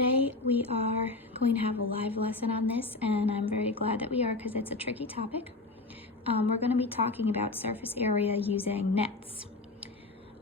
today we are going to have a live lesson on this, and I'm very glad that we are because it's a tricky topic. We're going to be talking about surface area using nets.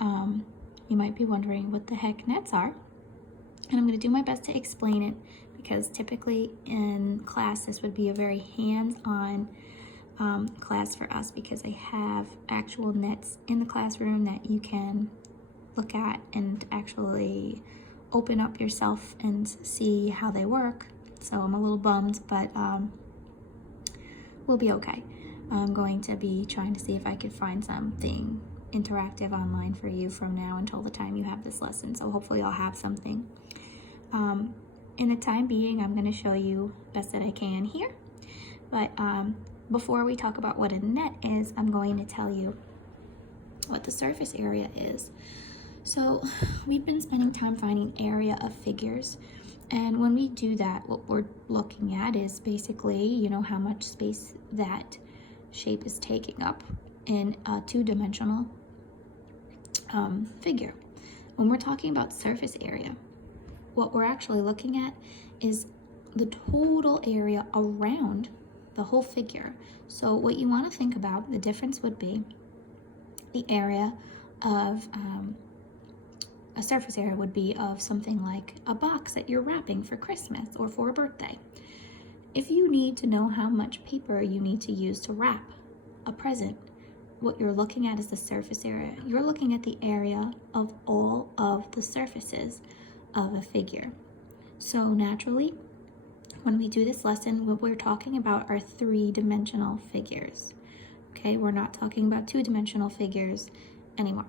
You might be wondering what the heck nets are, and I'm going to do my best to explain it because typically in class this would be a very hands-on class for us because I have actual nets in the classroom that you can look at and actually open up yourself and see how they work. So I'm a little bummed, but we'll be okay. I'm going to be trying to see if I could find something interactive online for you from now until the time you have this lesson. So hopefully I'll have something. In the time being, I'm going to show you best that I can here. But before we talk about what a net is, I'm going to tell you what the surface area is. So we've been spending time finding area of figures, and when we do that, what we're looking at is basically, how much space that shape is taking up in a two-dimensional figure. When we're talking about surface area, what we're actually looking at is the total area around the whole figure. So what you want to think about, the difference would be the area of a surface area would be of something like a box that you're wrapping for Christmas or for a birthday. If you need to know how much paper you need to use to wrap a present, what you're looking at is the surface area. You're looking at the area of all of the surfaces of a figure. So naturally, when we do this lesson, what we're talking about are three-dimensional figures. Okay, we're not talking about two-dimensional figures anymore.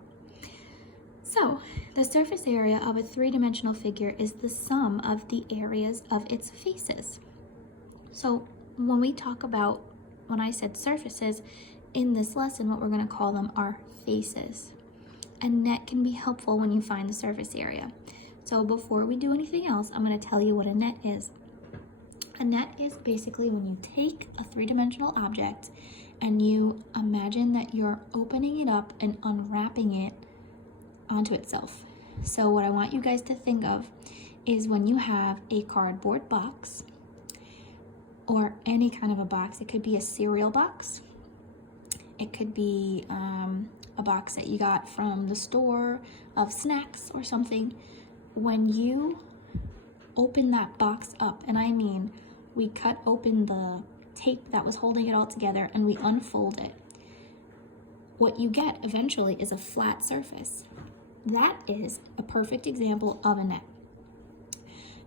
So, the surface area of a three-dimensional figure is the sum of the areas of its faces. So, when we talk about, when I said surfaces, in this lesson, what we're going to call them are faces. A net can be helpful when you find the surface area. So, before we do anything else, I'm going to tell you what a net is. A net is basically when you take a three-dimensional object and you imagine that you're opening it up and unwrapping it onto itself. So what I want you guys to think of is when you have a cardboard box or any kind of a box. It could be a cereal box. It could be a box that you got from the store of snacks or something. When you open that box up, and I mean we cut open the tape that was holding it all together and we unfold it, what you get eventually is a flat surface. That is a perfect example of a net.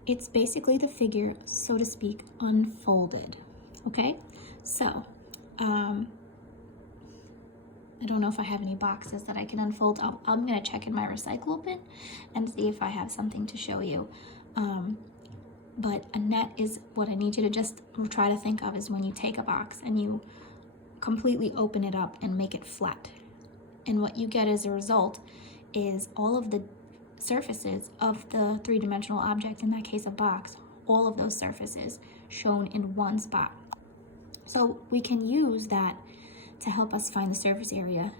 It's basically the figure, so to speak, unfolded. Okay? So, I don't know if I have any boxes that I can unfold. I'm going to check in my recycle bin and see if I have something to show you. But a net is what I need you to just try to think of is when you take a box and you completely open it up and make it flat. And what you get as a result is all of the surfaces of the three-dimensional object, in that case a box, all of those surfaces shown in one spot. So we can use that to help us find the surface area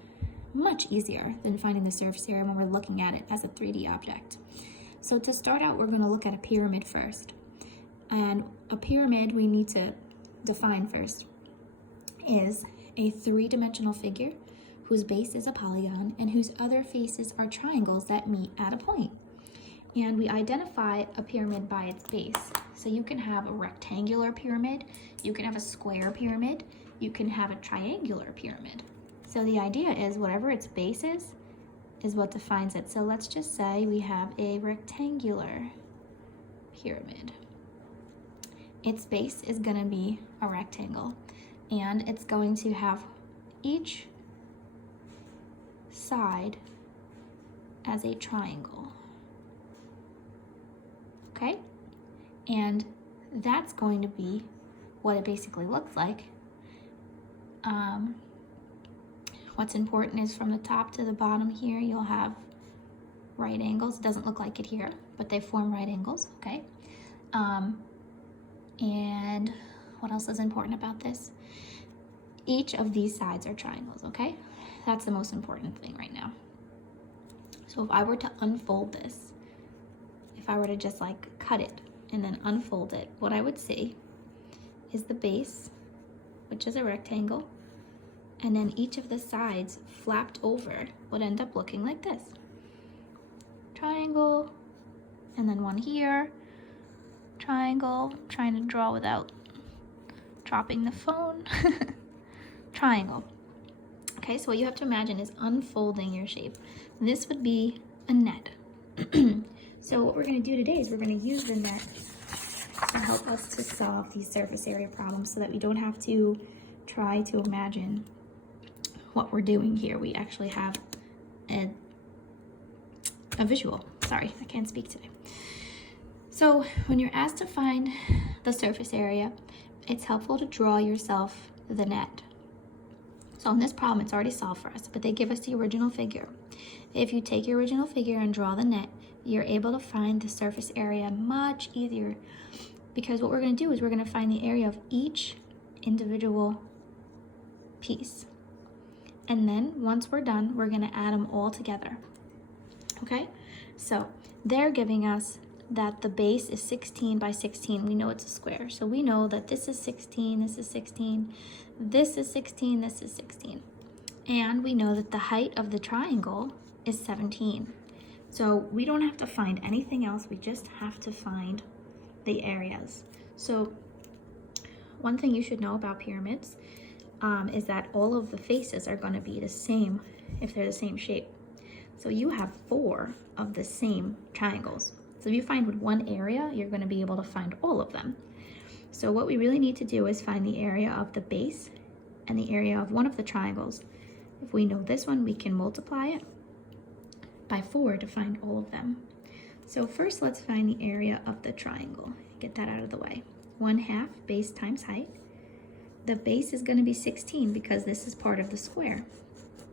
much easier than finding the surface area when we're looking at it as a 3D object. So to start out, we're going to look at a pyramid first. And a pyramid we need to define first is a three-dimensional figure whose base is a polygon and whose other faces are triangles that meet at a point. And we identify a pyramid by its base. So you can have a rectangular pyramid, you can have a square pyramid, you can have a triangular pyramid. So the idea is whatever its base is what defines it. So let's just say we have a rectangular pyramid. Its base is going to be a rectangle, and it's going to have each side as a triangle. Okay? And that's going to be what it basically looks like. What's important is from the top to the bottom here, you'll have right angles. It doesn't look like it here, but they form right angles, okay? And what else is important about this? Each of these sides are triangles, okay? That's the most important thing right now. So if I were to unfold this, if if I were to just like cut it and then unfold it, what I would see is the base, which is a rectangle, and then each of the sides flapped over would end up looking like this. Triangle, and then one here, triangle, trying to draw without dropping the phone, triangle. Okay, so what you have to imagine is unfolding your shape. This would be a net. So what we're going to do today is we're going to use the net to help us to solve these surface area problems so that we don't have to try to imagine what we're doing here. We actually have a visual. Sorry, I can't speak today. So when you're asked to find the surface area, it's helpful to draw yourself the net. So in this problem, it's already solved for us, but they give us the original figure. If you take your original figure and draw the net, you're able to find the surface area much easier, because what we're going to do is we're going to find the area of each individual piece. And then once we're done, we're going to add them all together. Okay? So they're giving us that the base is 16 by 16. We know it's a square. So we know that this is 16, this is 16, this is 16, this is 16. And we know that the height of the triangle is 17. So we don't have to find anything else. We just have to find the areas. So one thing you should know about pyramids is that all of the faces are going to be the same if they're the same shape. So you have 4 of the same triangles. So if you find with one area, you're going to be able to find all of them. So what we really need to do is find the area of the base and the area of one of the triangles. If we know this one, we can multiply it by 4 to find all of them. So first, let's find the area of the triangle. Get that out of the way. 1/2 base times height. The base is going to be 16 because this is part of the square,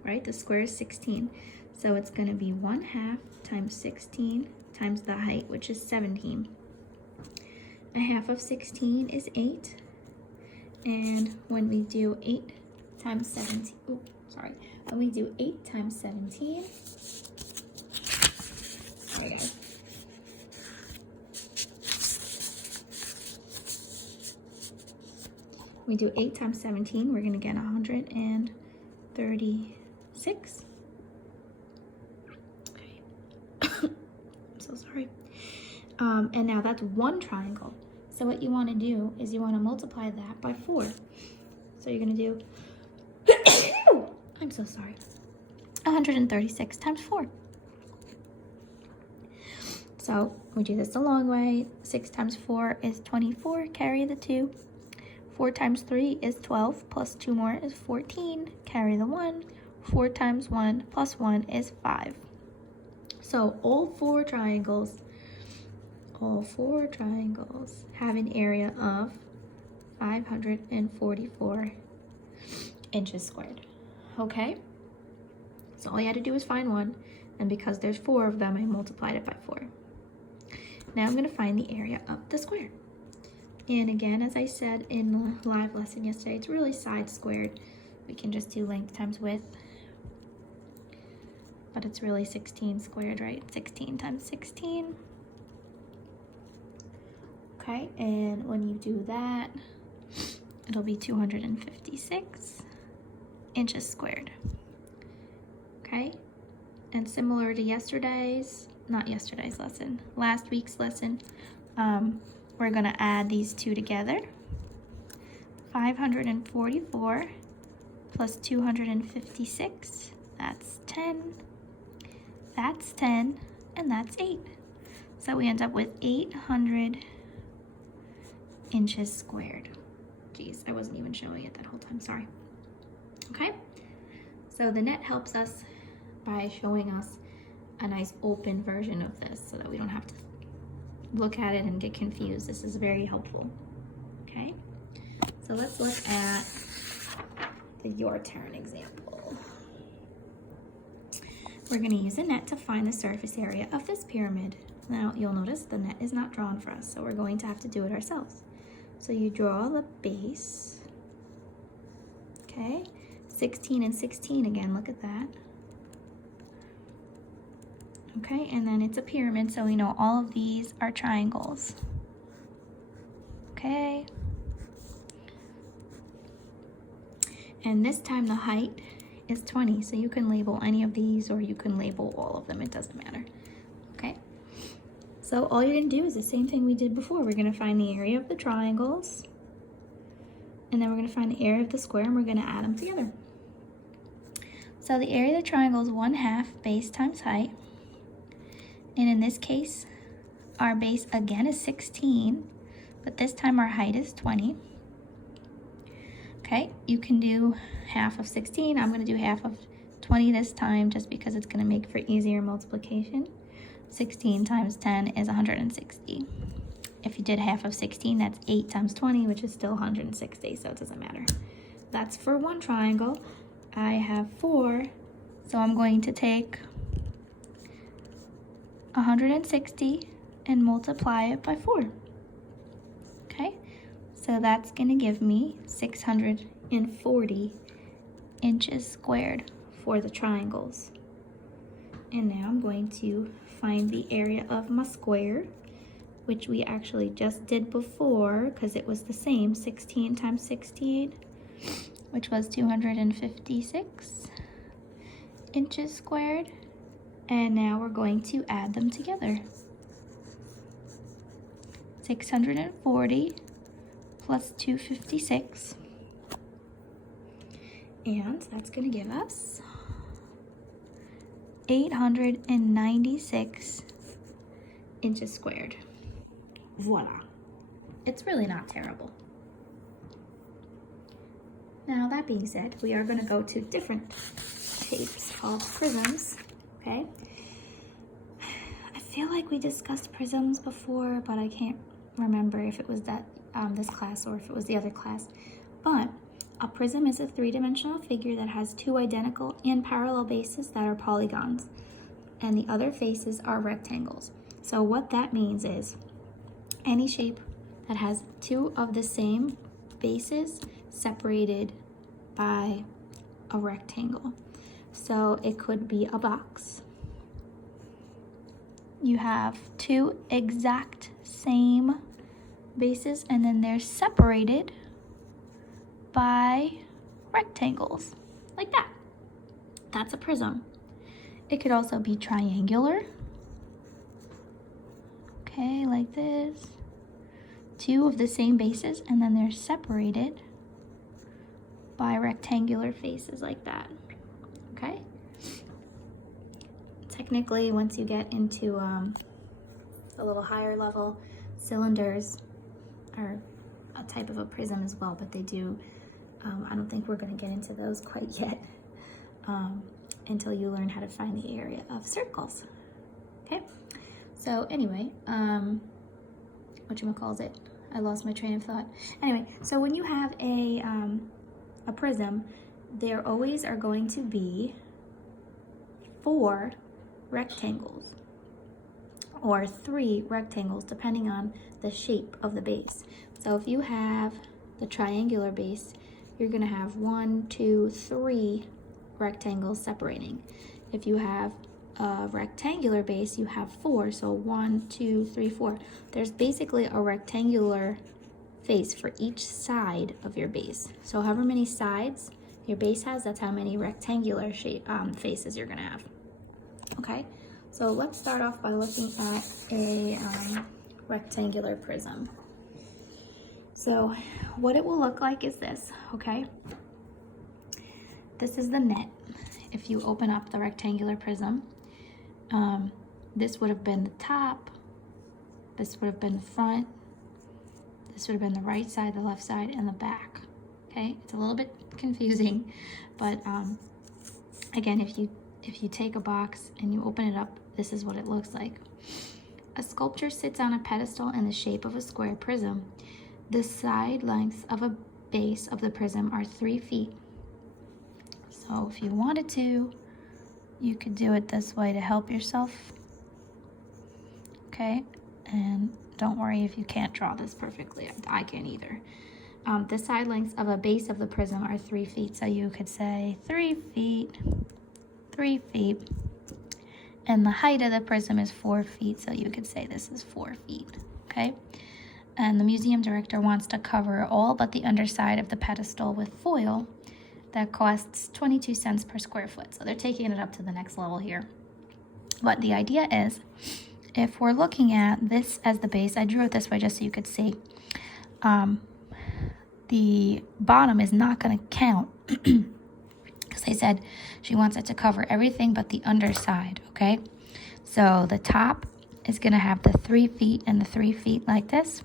right? The square is 16. So it's going to be 1/2 times 16 times the height, which is 17. 1/2 of 16 is 8. And when we do 8 times 17, when we do 8 times 17, sorry guys. We do 8 times 17, we're going to get 136. Okay. I'm so sorry. And now that's one triangle. So what you want to do is you want to multiply that by 4. So you're going to do, I'm so sorry, 136 times 4. So we do this the long way. 6 times 4 is 24, carry the 2. 4 times 3 is 12, plus 2 more is 14, carry the 1. 4 times 1 plus 1 is 5. So all four triangles have an area of 544 inches squared. Okay? So all you had to do is find one, and because there's 4 of them, I multiplied it by 4. Now I'm going to find the area of the square. And again, as I said in the live lesson yesterday, it's really side squared. We can just do length times width. But it's really 16 squared, right? 16 times 16. Okay, and when you do that, it'll be 256 inches squared. Okay, and similar to last week's lesson, we're going to add these two together. 544 plus 256, that's 10. That's 10, and that's 8. So we end up with 800 inches squared. Geez, I wasn't even showing it that whole time, sorry. Okay, so the net helps us by showing us a nice open version of this so that we don't have to look at it and get confused. This is very helpful. Okay, so let's look at the your turn example. We're going to use a net to find the surface area of this pyramid. Now you'll notice the net is not drawn for us, so we're going to have to do it ourselves. So you draw the base. Okay, 16 and 16 again, look at that. Okay, and then it's a pyramid, so we know all of these are triangles. Okay. And this time the height is 20, so you can label any of these or you can label all of them, it doesn't matter. Okay, so all you're gonna do is the same thing we did before. We're gonna find the area of the triangles, and then we're gonna find the area of the square, and we're gonna add them together. So the area of the triangle is 1/2 base times height, and in this case, our base again is 16, but this time our height is 20. Okay, you can do half of 16. I'm gonna do half of 20 this time just because it's gonna make for easier multiplication. 16 times 10 is 160. If you did half of 16, that's 8 times 20, which is still 160, so it doesn't matter. That's for one triangle. I have 4, so I'm going to take 160 and multiply it by 4. Okay, so that's gonna give me 640 inches squared for the triangles. And now I'm going to find the area of my square, which we actually just did before because it was the same, 16 times 16, which was 256 inches squared. And now we're going to add them together. 640 plus 256, and that's going to give us 896 inches squared. Voila. It's really not terrible. Now that being said, we are going to go to different shapes called prisms, okay? I feel like we discussed prisms before, but I can't remember if it was that this class or if it was the other class. But a prism is a three-dimensional figure that has two identical and parallel bases that are polygons, and the other faces are rectangles. So what that means is any shape that has two of the same bases separated by a rectangle. So it could be a box. You have two exact same bases and then they're separated by rectangles, like that. That's a prism. It could also be triangular. Okay, like this. Two of the same bases and then they're separated by rectangular faces like that. Okay? Technically, once you get into a little higher level, cylinders are a type of a prism as well, but they do, I don't think we're going to get into those quite yet until you learn how to find the area of circles. Okay? So anyway, whatchamacallit? I lost my train of thought. Anyway, so when you have a prism, there always are going to be 4 rectangles or 3 rectangles depending on the shape of the base. So if you have the triangular base, you're going to have 1, 2, 3 rectangles separating. If you have a rectangular base, you have 4, so 1, 2, 3, 4. There's basically a rectangular face for each side of your base. So however many sides your base has, that's how many rectangular shape faces you're gonna have. Okay, so let's start off by looking at a rectangular prism. So what it will look like is this, okay? This is the net. If you open up the rectangular prism, this would have been the top, this would have been the front, this would have been the right side, the left side, and the back. Okay, it's a little bit confusing, but again, if you take a box and you open it up, this is what it looks like. A sculpture sits on a pedestal in the shape of a square prism. The side lengths of a base of the prism are 3 feet. So if you wanted to, you could do it this way to help yourself. Okay, and don't worry if you can't draw this perfectly. I can't either. The side lengths of a base of the prism are 3 feet. So you could say 3 feet, 3 feet. And the height of the prism is 4 feet, so you could say this is 4 feet, okay? And the museum director wants to cover all but the underside of the pedestal with foil that costs 22 cents per square foot. So they're taking it up to the next level here. But the idea is, if we're looking at this as the base, I drew it this way just so you could see, the bottom is not going to count because they said she wants it to cover everything but the underside, okay? So the top is going to have the 3 feet and the 3 feet like this.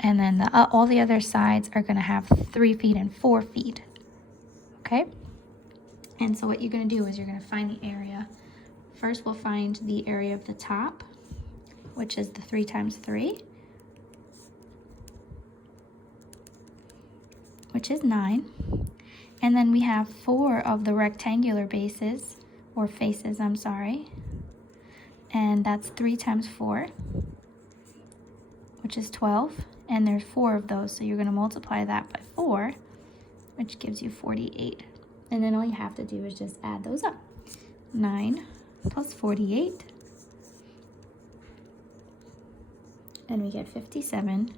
And then all the other sides are going to have 3 feet and 4 feet, okay? And so what you're going to do is you're going to find the area. First, we'll find the area of the top, which is the 3 times 3, which is 9. And then we have 4 of the rectangular bases, or faces, I'm sorry. And that's 3 times 4, which is 12. And there's 4 of those, so you're going to multiply that by 4, which gives you 48. And then all you have to do is just add those up. 9 plus 48. And we get 57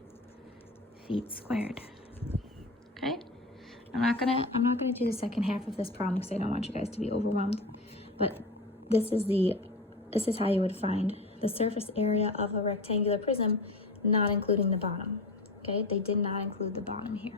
feet squared. Okay? I'm not gonna do the second half of this problem because I don't want you guys to be overwhelmed. But this is how you would find the surface area of a rectangular prism, not including the bottom. Okay? They did not include the bottom here.